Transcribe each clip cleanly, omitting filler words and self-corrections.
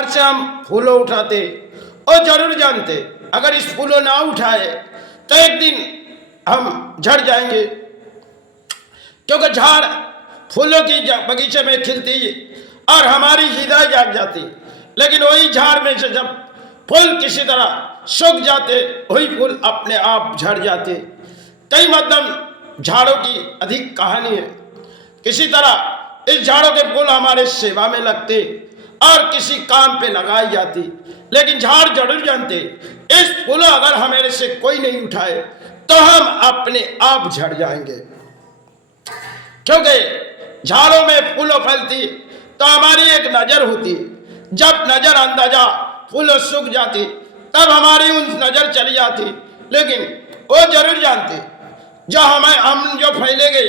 झाड़ से हम फूलों उठाते और जरूर जानते अगर इस फूलों ना उठाए तो एक दिन हम झड़ जाएंगे, क्योंकि झाड़ फूलों की बगीचे में खिलती और हमारी हृदय जाग जाती, लेकिन वही झाड़ में से जब फूल किसी तरह सूख जाते वही फूल अपने आप झड़ जाते। कई मध्यम झाड़ों की अधिक कहानी है। किसी तरह इस झाड़ों के फूल हमारे सेवा में लगते और किसी काम पे लगाई जाती, लेकिन झाड़ जरूर जानते इस फूलों अगर हमारे से कोई नहीं उठाए तो हम अपने आप झड़ जाएंगे, क्योंकि झाड़ों में फूलों फैलती तो हमारी एक नजर होती, जब नजर अंदाजा फूलों सूख जाती तब हमारी उन नजर चली जाती, लेकिन वो जरूर जानते जो हम जो फैलेंगे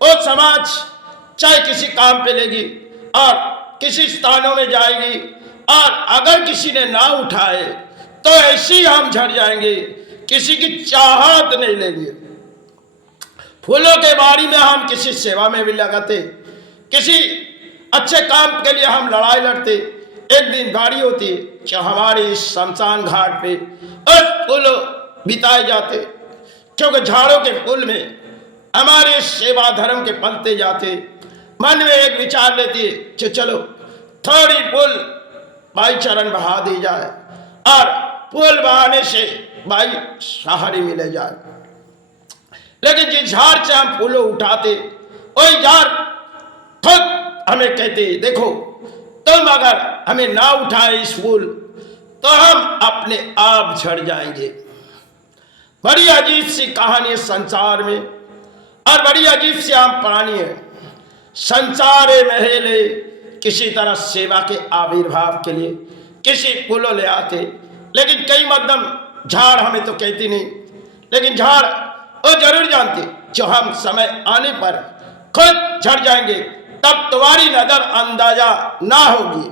वो समाज चाहे किसी काम पे लेगी और किसी स्थानों में जाएगी, और अगर किसी ने ना उठाए तो ऐसे ही हम झड़ जाएंगे, किसी की चाहत नहीं लेंगे। फूलों के बारी में हम किसी सेवा में भी लगाते, किसी अच्छे काम के लिए हम लड़ाई लड़ते। एक दिन बारी होती जो हमारे शमशान घाट पे उस फूल बिताए जाते, क्योंकि झाड़ों के फूल में हमारे सेवा धर्म के पलते जाते। मन में एक विचार लेती कि चलो थोड़ी फूल भाई चरण बहा दी जाए और फूल बहाने से भाई सहारे मिले जाए, लेकिन जिस झाड़ से हम फूलों उठाते वही झाड़ खुद हमें कहते देखो तुम अगर हमें ना उठाए इस फूल तो हम अपने आप झड़ जाएंगे। बड़ी अजीब सी कहानी है संसार में, और बड़ी अजीब सी आम प्राणी है। संसारे महेले किसी तरह सेवा के आविर्भाव के लिए किसी फूलों ले आते, लेकिन कई मध्यम झाड़ हमें तो कहती नहीं, लेकिन झाड़ वो जरूर जानते जो हम समय आने पर खुद झड़ जाएंगे, तब तुम्हारी नजर अंदाजा ना होगी,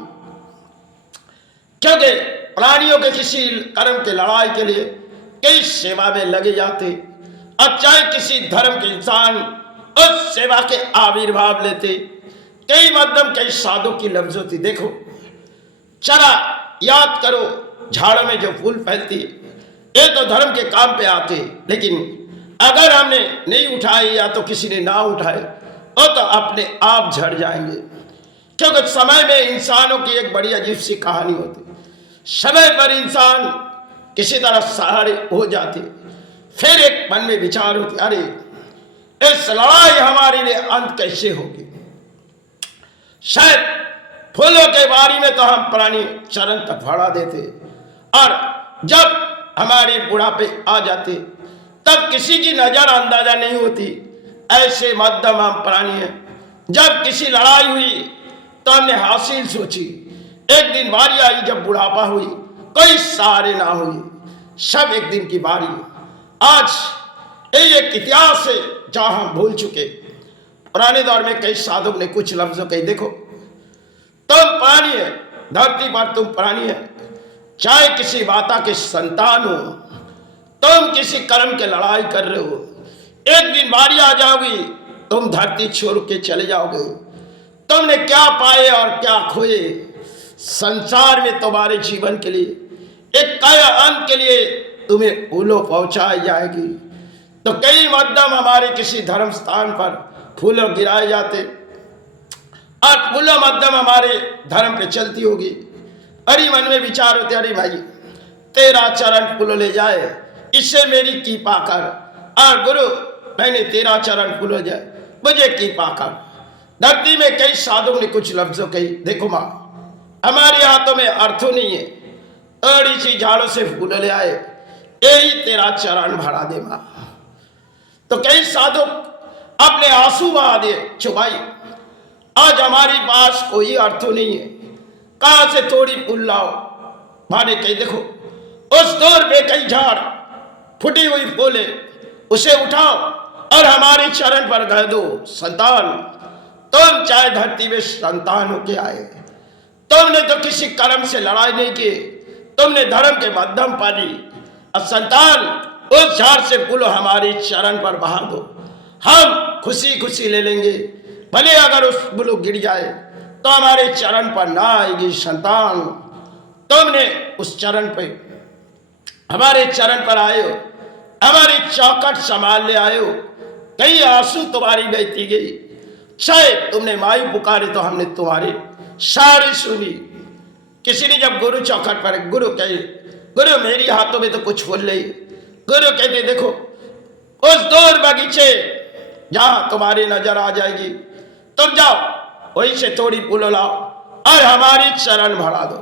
क्योंकि प्राणियों के किसी कर्म के लड़ाई के लिए कई सेवा में लगे जाते, और चाहे किसी धर्म के इंसान उस सेवा के आविर्भाव लेते। कई मध्यम कई साधु की लफ्ज होती, देखो चला याद करो झाड़ों में जो फूल फैलती ये तो धर्म के काम पे आते, लेकिन अगर हमने नहीं उठाए या तो किसी ने ना उठाए वो तो अपने आप झड़ जाएंगे, क्योंकि समय में इंसानों की एक बड़ी अजीब सी कहानी होती। समय पर इंसान किसी तरह सहारे हो जाते, फिर एक मन में विचार होती अरे इस लड़ाई हमारे लिए अंत कैसे होगी। शायद फूलों के बारी में तो हम प्राणी चरण तक बढ़ा देते, और जब हमारे बुढ़ापे आ जाते तब किसी की नजर अंदाजा नहीं होती। ऐसे मध्यम हम प्राणी हैं, जब किसी लड़ाई हुई तो हमने हासिल सोची, एक दिन बारी आई जब बुढ़ापा हुई कोई सहारे ना हुई, सब एक दिन की बारी। आज ये एक इतिहास है जहां हम भूल चुके। पुराने दौर में कई साधुओं ने कुछ लफ्जों कही, देखो तुम प्राणी है, धरती पर तुम प्राणी है, चाहे किसी माता के संतान हो, तुम किसी कर्म के लड़ाई कर रहे हो, एक दिन बारी आ जाओगी तुम धरती छोड़ के चले जाओगे। तुमने क्या पाए और क्या खोए, संसार में तुम्हारे जीवन के लिए एक काया अंत के लिए तुम्हें फूलों पहुंचाई जाएगी। तो कई मध्यम हमारे किसी धर्म स्थान पर फूलों गिराए जाते, और फूलों मध्यम हमारे धर्म पे चलती होगी। अरे मन में विचार होते अरे भाई तेरा चरण फूल ले जाए इससे मेरी की पाकर, और गुरु मैंने तेरा चरण फूल हो जाए मुझे की पाकर। धरती में कई साधुओं ने कुछ लफ्जों कही, देखो माँ हमारे हाथों में अर्थों नहीं है, थोड़ी सी झाड़ों से फूल ले आए यही तेरा चरण भरा दे माँ। तो कई साधु अपने आंसू बहा दे, चो भाई आज हमारे पास कोई अर्थों नहीं है, कहां से थोड़ी फूल लाओ। माने कही देखो उस दौर पे कई झाड़ फूटी हुई फूले उसे उठाओ और हमारे चरण पर गह दो। संतान तुम चाहे धरती में संतान होके आए, तुमने तो किसी कर्म से लड़ाई नहीं की, तुमने धर्म के मध्यम पाली, और संतान उस झाड़ से फूलो हमारे चरण पर बहा दो, हम खुशी खुशी ले लेंगे। भले अगर उस फूलो गिर जाए तो हमारे चरण पर ना आएगी। संतान तुमने उस चरण पे, हमारे चरण पर आए हो, हमारी चौखट संभाल ले आए हो। कई आंसू तुम्हारी बहती गई, शायद तुमने माई पुकारे तो हमने तुम्हारी सारी सुनी। किसी ने जब गुरु चौखट पर, गुरु कहे, गुरु मेरी हाथों में तो कुछ फूल नहीं। गुरु कहते देखो उस दूर बगीचे जहां तुम्हारी नजर आ जाएगी, तुम जाओ वहीं से थोड़ी फूल लाओ और हमारी चरण भरा दो,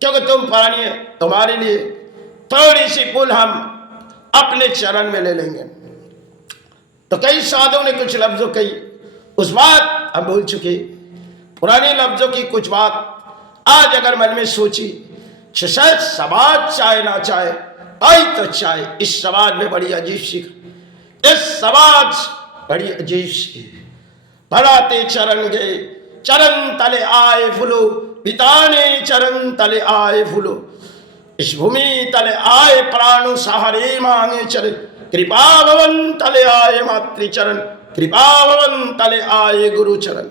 क्योंकि तुम पानी है, तुम्हारे लिए थोड़ी सी फूल हम अपने चरण में ले लेंगे। तो कई साधुओं ने कुछ लफ्जों कही, उस बात हम भूल चुके। पुराने लफ्जों की कुछ बात आज अगर मन में सोची, शायद समाज चाहे ना चाहे, आई तो चाहे। इस समाज में बड़ी अजीब सी, इस समाज बड़ी अजीब सी, भराते चरण गए चरण तले आए फूलो, पिताने चरण तले आए फूलो, इस भूमि तले आए प्राणु सहारे मांगे चले, कृपा भवन तले आए मातृ चरण, कृपा भवन तले आए गुरु चरण।